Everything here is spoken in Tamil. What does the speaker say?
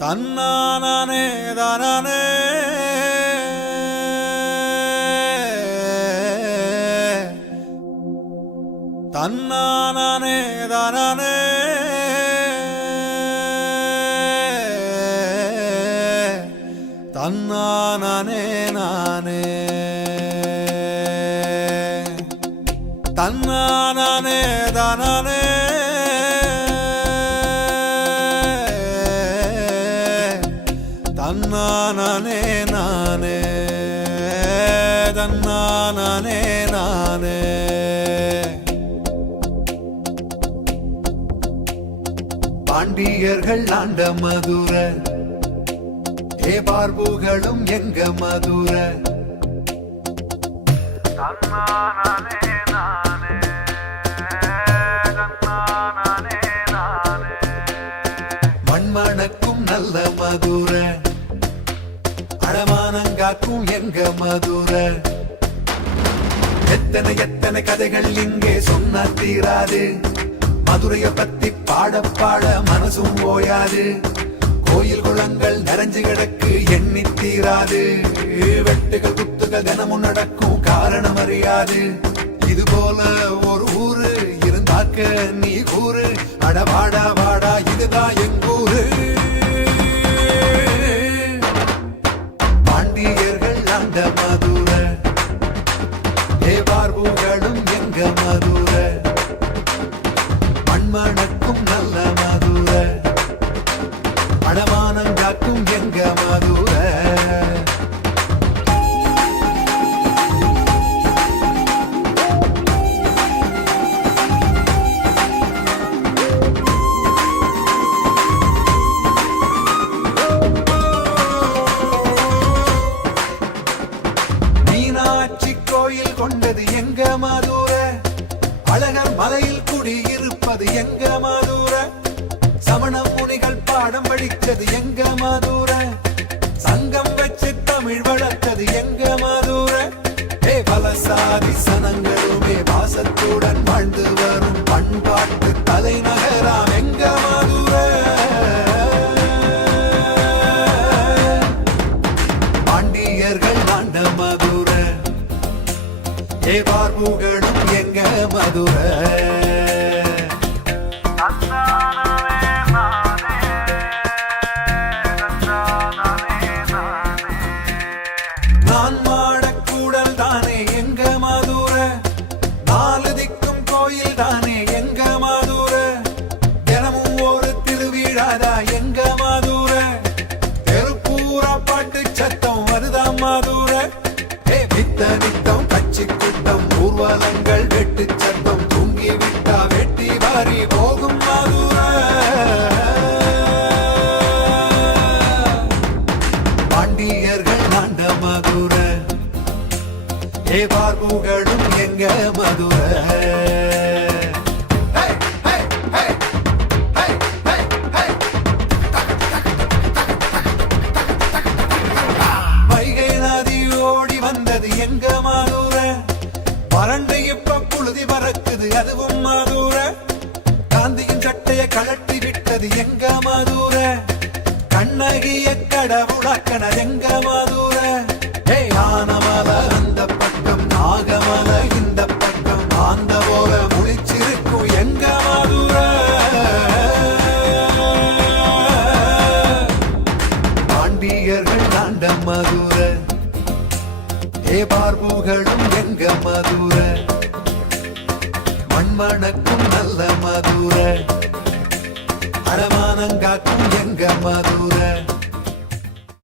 தன்னானே தானே தன்னானே தானே தன்னானே நானே தன்னானே தானே தன்னானே நானே தன்னானே நானே பாண்டியர்கள் ஆண்ட மதுரை பார்புகளும் எங்க மதுரை மண்மணக்கும் நல்ல மதுரை அடமானங்காக்கும் எங்க மதுரை எத்தனை எத்தனை கதைகள் இங்கே சொன்ன தீராது மதுரைய பத்தி பாட பாட மனசும் ஓயாது கோயில் குளங்கள் நிறைஞ்சு கிடக்கு எண்ணி தீராது வெட்டுகள் குத்துகள் தினமும் நடக்கும் காரணம் அறியாது இது போல ஒரு ஊரு இருந்தாக்க நீ கூறு அட வாடா வாடா இதுதான் எங்கூரு பாண்டியர்கள் ஆண்ட மதுரை பார்புகளும் எங்க மதுரை மண்மணக்கும் நல்ல மதுரை அடமானங்காக்கும் எங்க மதுரை மீனாட்சி கோயில் கொண்டது எங்க மதுரை அழகர் மலையில் குடியிருப்பது எங்க மதுரை சமண முனிகள் பாடம் படித்தது எங்க மதுரை சங்கம் வச்சு தமிழ் வளர்த்தது எங்க மதுரை பல சாதி சனங்களுமே வாசத்துடன் வாழ்ந்து வரும் பண்பாட்டு தலைநகராம் எங்க மதுரை பாண்டியர்கள் ஆண்ட மதுரை பார்புகளும் எங்க மதுரை நான் மாடக்கூடல் தானே எங்க மதுரை நாலு திக்கும் கோயில் தானே எங்க மதுரை தினமும் ஒரு திருவிழாதா எங்க மதுரை தெருப்பூரா பாட்டு சத்தம் வருதாம் மதுரை நித்த நித்தம் கட்சி கூட்டம் ஊர்வலங்கள் வெட்டு சத்தம் தூங்கி விட்டா வெட்டி வாரி போகும் மதுரை பாண்டியர்கள் ஆண்ட மதுரை பார்புகளும் எங்க மதுரை வைகை நதி ஓடி வந்தது எங்க மதுரை வறண்டு இப்ப புழுதி பறக்குது அதுவும் மதுரை காந்தியின் சட்டைய கழட்டி விட்டது எங்க மதுரை கண்ணகிய கடவுளாக்கன எங்க மதுரை ஆனமல அந்த பக்கம் நாகமல இந்த பக்கம் ஆந்த போல முழிச்சிருக்கும் எங்க மதுரை பாண்டியர்கள் ஆண்ட மதுரை பார்புகளும் எங்க மதுரை மண்மணக்கும் நல்ல மதுரை